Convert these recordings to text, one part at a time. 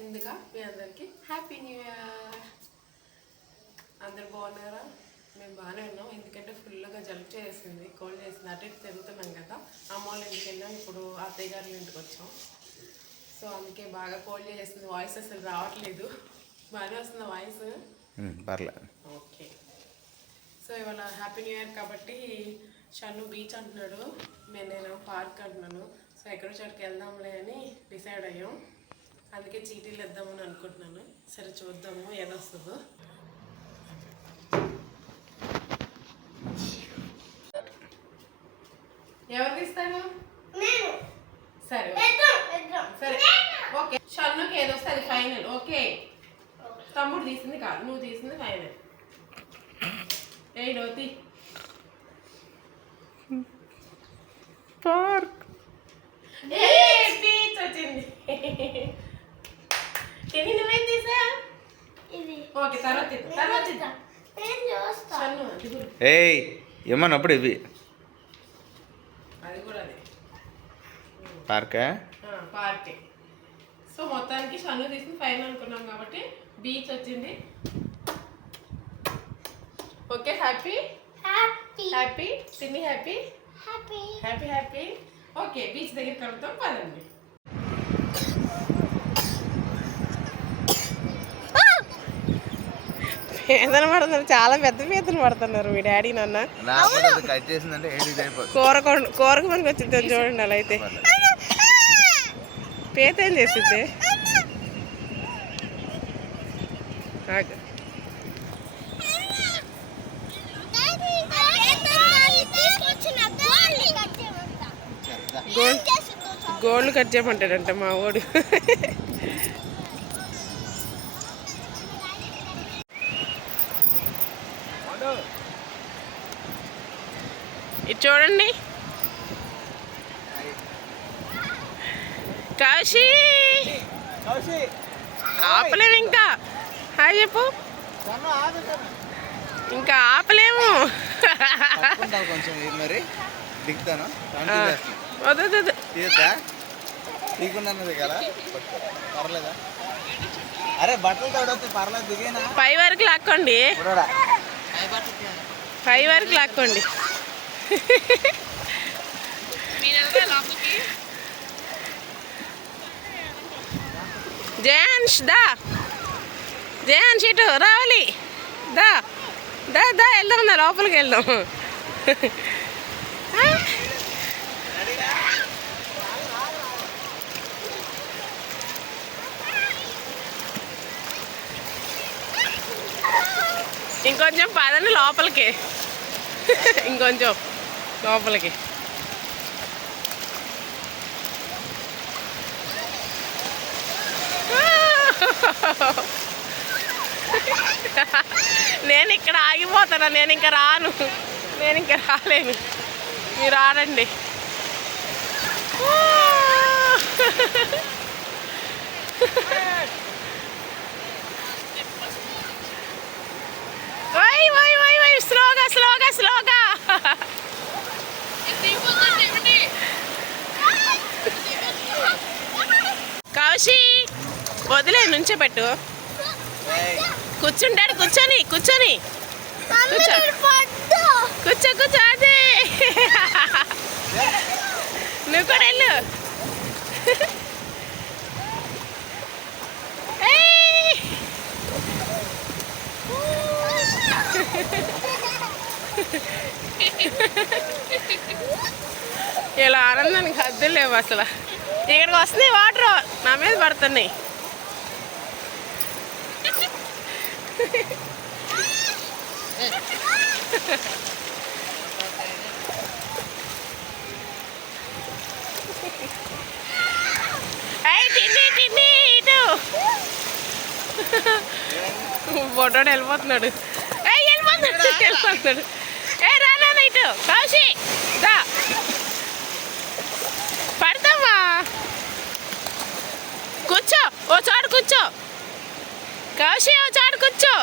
ముందుగా మీ అందరికి happy new year అందరు బాగున్నారా? మేము బాగానే ఉన్నాం. ఎందుకంటే ఫుల్గా జలుబు చేసింది. కోల్డ్ చేసింది. అటు ఇటు తిరుగుతున్నాం కదా. అమ్మ వాళ్ళ ఇంటికి వెళ్ళాం. ఇప్పుడు అత్తయ్య గారి ఇంటికి వచ్చాం. సో అందుకే బాగా కోల్డ్ చేసింది. వాయిస్ అసలు రావట్లేదు. బాగానే వస్తుంది వాయిస్? ఉమ్, పర్లే. ఓకే. సో ఇవాళ హ్యాపీ న్యూ ఇయర్ కాబట్టి షన్ను బీచ్ అంటున్నాడు. నేను నేను పార్క్ అంటున్నాను. సో ఎక్కడో చోటుకి వెళ్దాంలే అని డిసైడ్ అయ్యాం. అందుకే చీటీలు ఇద్దామని అనుకుంటున్నాను. సరే చూద్దాము ఏదొస్తుందో ఎవరు తీస్తారు? నేను. సరే సరే. ఓకే. షన్నుకి ఏదొస్తే అది ఫైనల్. ఓకే. తమ్ముడు తీసింది కాదు నువ్వు తీసింది ఫైనల్. ఏ లోతి పార్క్. ఏ బీచ్ వచ్చింది. తిని నువ్వేం తీసా ఇది. ఓకే తర్వాత. తర్వాత తీద్దాం. నేను చూస్తా. షన్ను అది కూడా. ఏయ్ ఏమన్నప్పుడు ఇవి అది కూడా అదే. పార్కా? పార్టీ సో మొత్తానికి షన్ను తీసింది ఫైనల్ అనుకున్నాం కాబట్టి బీచ్ వచ్చింది. Okay happy? హ్యాపీ. హ్యాపీ? తిని happy? Happy. Happy happy. Okay beach దగ్గర కలుగుతాం పదండి. పీతలు పడుతున్నారు? చాలా పెద్ద పీతలు పడుతున్నారు మీ డాడీ నాన్న. కూర కొం- కూరకు మనకి వచ్చింది చూడండి అలా అయితే. పీత ఏం. గోల్డ్ గోల్డ్ కట్ చేయమంటాడంట మా వాడు. ఇది చూడండి. కాశీ! ఆపలేము ఇంకా. హాయ్ చెప్పు. ఇంకా ఆపలేము. కొంచెం మరి దిగుతాను. వద్దు కదా పర్లేదా? అరే బట్టలు తోడొస్తే పర్లేదు దిగేనా? పై వరకు లాక్కోండి. పై వరకు లాక్కోండి. జయాన్ష్ దా. జయాన్ష్ ఇటు రావాలి. దా. దా దా వెళ్దాం నా లోపలికి వెళ్దాం. ఇంకొంచెం పదండి లోపలికి. ఇంకొంచెం. లోపలికి. నేను ఇక్కడ ఆగిపోతాను? నేను ఇంకా రాను. నేను ఇంకా రాలేను. మీరు ఆడండి. కౌశి వదిలే నుంచో పెట్టు కూర్చుంటాడు కూర్చొని కూర్చొని. కూర్చో. కూర్చో కూర్చో అదే. నువ్వు కూడా వెళ్ళు! ఇలా ఆనందానికి హద్దులు లేవు అసలు. ఇక్కడికి వస్తున్నాయి వాటర్. నా మీద పడుతున్నాయి. ఫోటోడు వెళ్ళిపోతున్నాడు. వెళ్ళిపోతున్నాడు వెళ్ళిపోతున్నాడు. ఏ రానా ఇటు. కౌశి దా కూర్చో ఓ చాడు కూర్చో. కౌశి ఓ చాడు కూర్చో.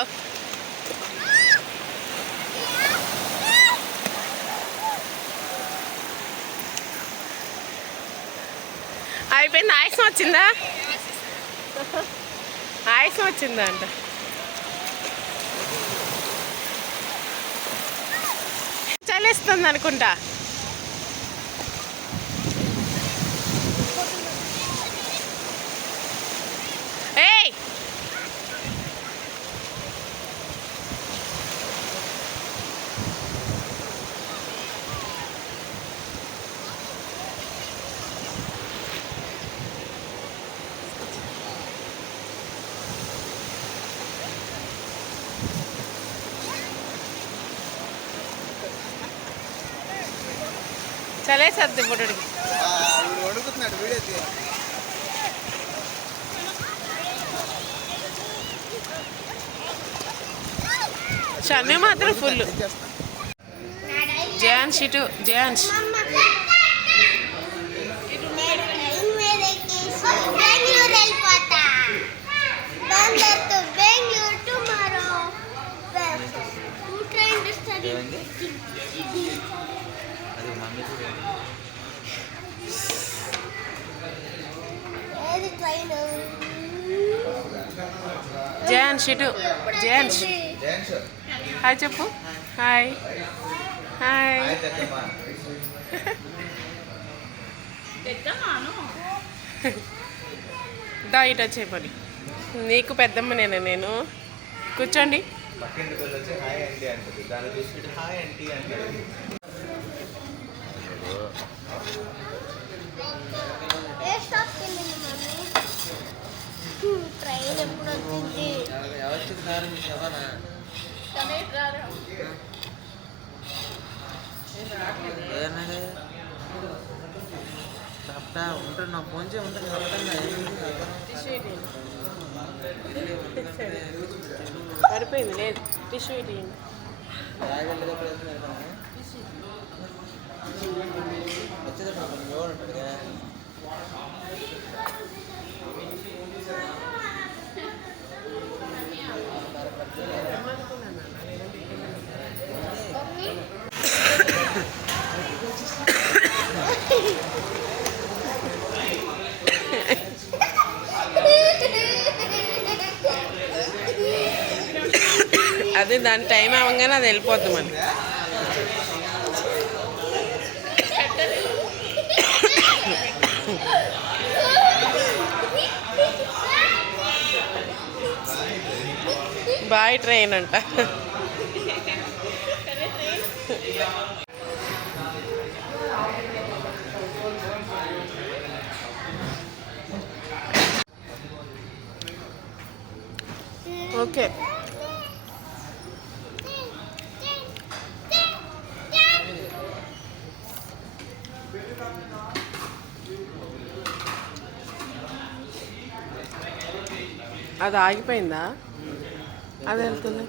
అయిపోయింది? ఆయాసం వచ్చిందా? ఆయాసం వచ్చిందా అంట. చలిస్తుంది అనుకుంటా ఏయ్ చలేసద్ది ఇప్పుడు వీడు వణుకుతున్నాడు వీడియో తీ షన్ను మాత్రం ఫుల్. జయాన్స్ ఇటు జయాన్స్ నేను ట్రైన్ మీద ఎక్కేసి బెంగళూరు వెళ్ళిపోతా బందర్తో Bengaluru tomorrow train to study ఏమైంది? అది మమ్మీ ఏది ట్రైన్ జయాన్స్ ఇటు జయన్స్ హాయ్ చెప్పు. హాయ్. హాయ్. దా ఇటు వచ్చే పని. నీకు పెద్దమ్మ నేనే నేను. కూర్చోండి. హాయ్ ట్రైన్ ఎప్పుడు వచ్చింది చెప్తా ఉంటాడు నా ఫోన్ చేయి ఉంటాను పడిపోయింది లేదు టిష్యూ ఇటు ఇవ్వండి. వచ్చేటప్పుడు కొంచెం ఎవరు ఉంటాడు అది దాని టైం అవ్వగానే అది వెళ్ళిపోద్ది మనకి బాయ్ ట్రైన్ అంట. అది ఆగిపోయిందా? అది వెళ్తుంది?